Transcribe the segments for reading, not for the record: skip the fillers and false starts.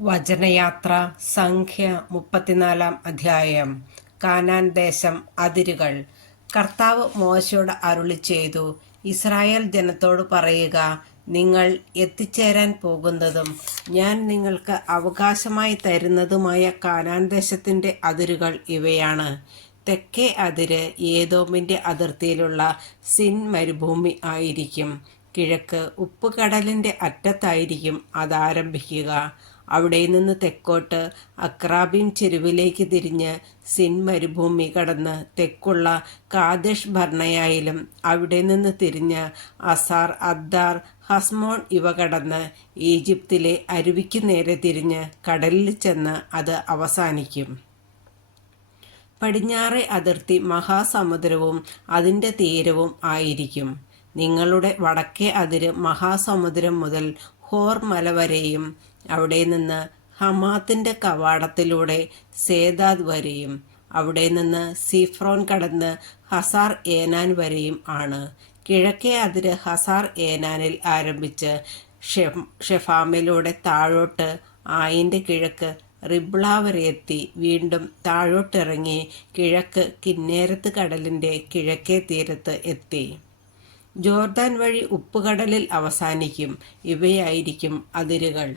വചനയാത്ര സംഖ്യ 34 അധ്യായം. കാനാൻ ദേശം അതിരുകൾ. കർത്താവ് മോശയോട് അരുളിച്ചെയ്തു, ഇസ്രായേൽ ജനത്തോട് പറയുക, നിങ്ങൾ എത്തിച്ചേരാൻ പോകുന്നതും ഞാൻ നിങ്ങൾക്ക് അവകാശമായി തരുന്നതുമായ കാനാൻ ദേശത്തിൻ്റെ അതിരുകൾ ഇവയാണ്. തെക്കേ അതിര് ഏദോമിൻ്റെ അതിർത്തിയിലുള്ള സിൻ മരുഭൂമി ആയിരിക്കും. കിഴക്ക് ഉപ്പുകടലിൻ്റെ അറ്റത്തായിരിക്കും അതാരംഭിക്കുക. അവിടെ നിന്ന് തെക്കോട്ട് അക്രാബീം ചെരുവിലേക്ക് തിരിഞ്ഞ് സിൻ മരുഭൂമി കടന്ന് തെക്കുള്ള കാദേശ് ബർണയായാലും അവിടെ നിന്ന് തിരിഞ്ഞ് അസാർ, അദ്ദാർ, ഹസ്മോൺ ഇവ കടന്ന് ഈജിപ്തിലെ അരുവിക്ക് നേരെ തിരിഞ്ഞ് കടലിൽ ചെന്ന് അത് അവസാനിക്കും. പടിഞ്ഞാറേ അതിർത്തി മഹാസമുദ്രവും അതിൻ്റെ തീരവും ആയിരിക്കും. നിങ്ങളുടെ വടക്കേ അതിര് മഹാസമുദ്രം മുതൽ ഹോർ മല വരെയും അവിടെ നിന്ന് ഹമാത്തിൻ്റെ കവാടത്തിലൂടെ സേദാദ് വരെയും അവിടെ നിന്ന് സിഫ്രോൻ കടന്ന് ഹസാർ ഏനാൻ വരെയും ആണ്. കിഴക്കേ അതിര് ഹസാർ ഏനാനിൽ ആരംഭിച്ച് ഷെഫാമിലൂടെ താഴോട്ട് ആയിൻ്റെ കിഴക്ക് റിബ്ള വരെ എത്തി വീണ്ടും താഴോട്ടിറങ്ങി കിഴക്ക് കിന്നേരത്ത് കടലിൻ്റെ കിഴക്കേ തീരത്ത് എത്തി. ജോർദാൻ വഴി ഉപ്പുകടലിൽ അവസാനിക്കും. ഇവയായിരിക്കും അതിരുകൾ.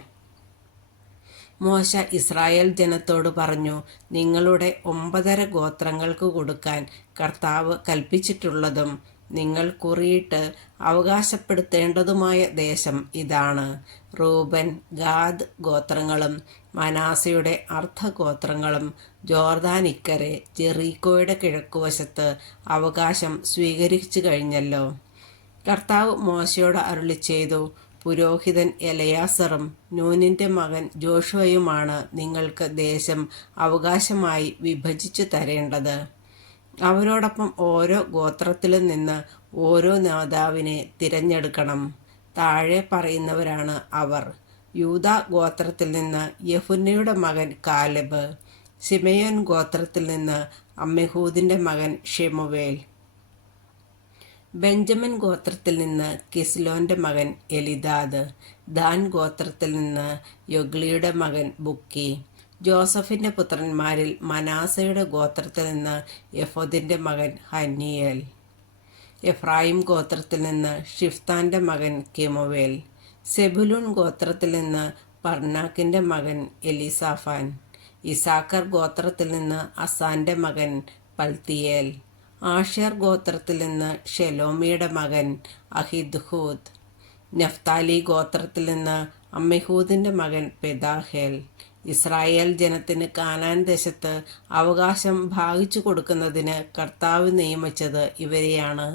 മോശ ഇസ്രായേൽ ജനത്തോട് പറഞ്ഞു, നിങ്ങളുടെ 9 ഗോത്രങ്ങൾക്ക് കൊടുക്കാൻ കർത്താവ് കൽപ്പിച്ചിട്ടുള്ളതും നിങ്ങൾ കുറിയിട്ട് അവകാശപ്പെടുത്തേണ്ടതുമായ ദേശം ഇതാണ്. റൂബൻ, ഗാദ് ഗോത്രങ്ങളും മനാസയുടെ അർദ്ധഗോത്രങ്ങളും ജോർദാൻ ഇക്കരെ ജെറീക്കോയുടെ കിഴക്കുവശത്ത് അവകാശം സ്വീകരിച്ചു കഴിഞ്ഞല്ലോ. കർത്താവ് മോശയോട് അരുളിച്ചെയ്തു, പുരോഹിതൻ എലയാസറും നൂനിൻ്റെ മകൻ ജോഷുവയുമാണ് നിങ്ങൾക്ക് ദേശം അവകാശമായി വിഭജിച്ചു തരേണ്ടത്. അവരോടൊപ്പം ഓരോ ഗോത്രത്തിലും നിന്ന് ഓരോ നേതാവിനെ തിരഞ്ഞെടുക്കണം. താഴെ പറയുന്നവരാണ് അവർ. യൂദാ ഗോത്രത്തിൽ നിന്ന് യെഫുന്നയുടെ മകൻ കാലെബ്. ശിമെയോൻ ഗോത്രത്തിൽ നിന്ന് അമ്മിഹൂദിൻ്റെ മകൻ ഷെമുവേൽ. ബെഞ്ചമിൻ ഗോത്രത്തിൽ നിന്ന് കിസ്ലോൻ്റെ മകൻ എലിദാദ്. ദാൻ ഗോത്രത്തിൽ നിന്ന് യൊഗ്ലിയുടെ മകൻ ബുക്കി. ജോസഫിൻ്റെ പുത്രന്മാരിൽ മനാസയുടെ ഗോത്രത്തിൽ നിന്ന് യഫോദിൻ്റെ മകൻ ഹന്നിയേൽ. എഫ്രായിം ഗോത്രത്തിൽ നിന്ന് ഷിഫ്താൻ്റെ മകൻ കെമുവേൽ. സെബുലൂൺ ഗോത്രത്തിൽ നിന്ന് പർനാക്കിൻ്റെ മകൻ എലിസാഫാൻ. ഇസാക്കർ ഗോത്രത്തിൽ നിന്ന് അസാൻ്റെ മകൻ പൽത്തിയേൽ. ആഷേർ ഗോത്രത്തിൽ നിന്ന് ഷെലോമിയുടെ മകൻ അഹിദ്ഹൂദ്. നഫ്താലി ഗോത്രത്തിൽ നിന്ന് അമ്മിഹൂദിൻ്റെ മകൻ പെദാഹേൽ. ഇസ്രായേൽ ജനത്തിന് കാനാൻ ദേശത്ത് അവകാശം ഭാഗിച്ചു കൊടുക്കുന്നതിന് കർത്താവ് നിയമിച്ചത് ഇവരെയാണ്.